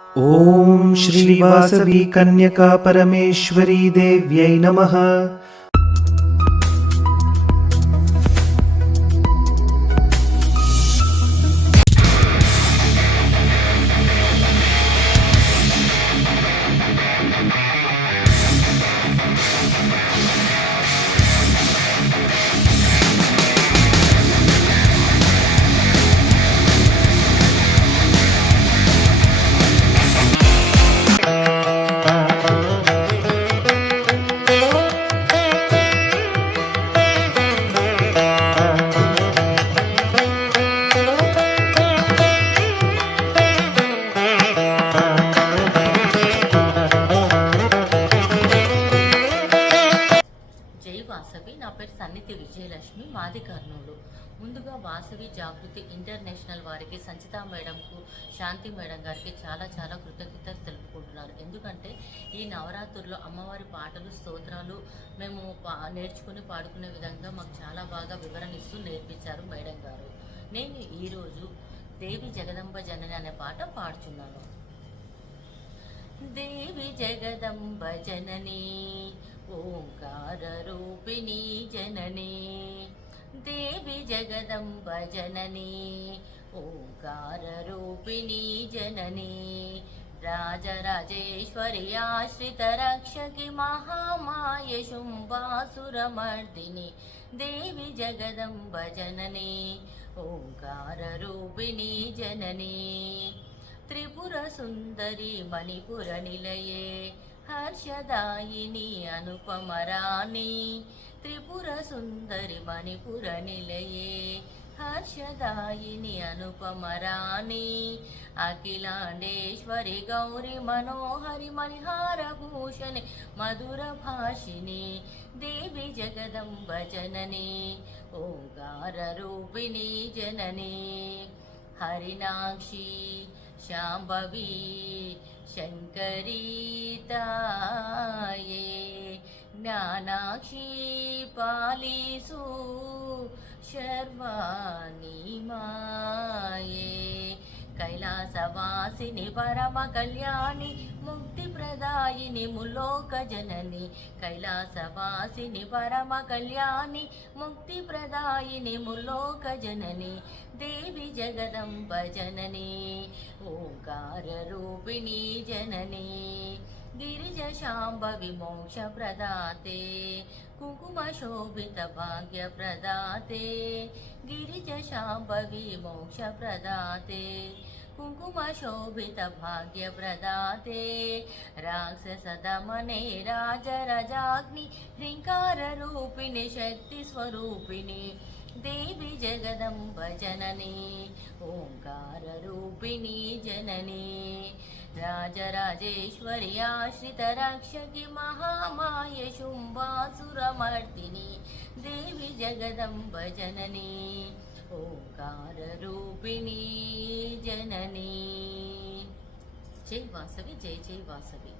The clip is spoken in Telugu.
ओम श्री वासवी कन्यका परमेश्वरी देव्यै नमः। వాసవి. నా పేరు సన్నిధి విజయలక్ష్మి, మాది కర్నూలు. ముందుగా వాసవి జాగృతి ఇంటర్నేషనల్ వారికి, సంచితా మేడంకు, శాంతి మేడం గారికి చాలా చాలా కృతజ్ఞతలు తెలుపుకుంటున్నారు. ఎందుకంటే ఈ నవరాత్రుల్లో అమ్మవారి పాటలు, స్తోత్రాలు మేము నేర్చుకుని పాడుకునే విధంగా మాకు చాలా బాగా వివరణ ఇస్తూ నేర్పించారు మేడం గారు. నేను ఈరోజు దేవి జగదంబ జనని అనే పాట పాడుచున్నాను. దేవి జగదంబ జనని ఓంకార రూపిణి జనని, దేవి జగదంబ జనని ఓంకార రూపిణి జనని, రాజరాజేశ్వరి ఆశ్రిత రక్షకి మహామాయ శుంభాసురమర్దిని, దేవి జగదంబ జనని ఓంకార రూపిణి జనని, త్రిపుర సుందరి మణిపుర నిలయే హర్షదాయిని అనుపమరాణి, త్రిపుర సుందరి మణిపుర నిలయే హర్షదాయిని అనుపమరాణి, అఖిలాండేశ్వరి గౌరి మనోహరి మణిహార భూషణి మధుర భాషిని, దేవి జగదంబ జనని ఓంకార రూపిణి జనని, హరినాక్షి శాంభవి శంకరీ తాయే, జ్ఞానాక్షి పాలిసు శర్వాణి మాయే, కైలాసవాసిని పరమ కళ్యాణి ముక్తి ప్రదాయిని ములోక జనని, కైలాసవాసిని పరమ కళ్యాణి ముక్తి ప్రదాయిని ములోక జనని, దేవి జగదంబ జనని ఓంకార రూపిణి జనని, గిరిజ శాంభవి మోక్ష ప్రదాతే కుంకుమ శోభిత భాగ్య ప్రదాతే, గిరిజ శాంభవి మోక్ష ప్రదాతే కుంకుమ శోభిత భాగ్య ప్రదాతే, రాక్షస దమనే రాజరజాగ్ని హ్రీంకార రూపిణి శక్తి స్వరూపిణి, దేవి జగదంబ జనని ఓంకార రూపిణి జనని, రాజరాజేశ్వరి ఆశ్రిత రక్షకి మహామాయ శుంభాసురమర్దిని, దేవి జగదంబ జనని ఓంకార రూపిణి జనని. జై వాసవి, జై జై వాసవి.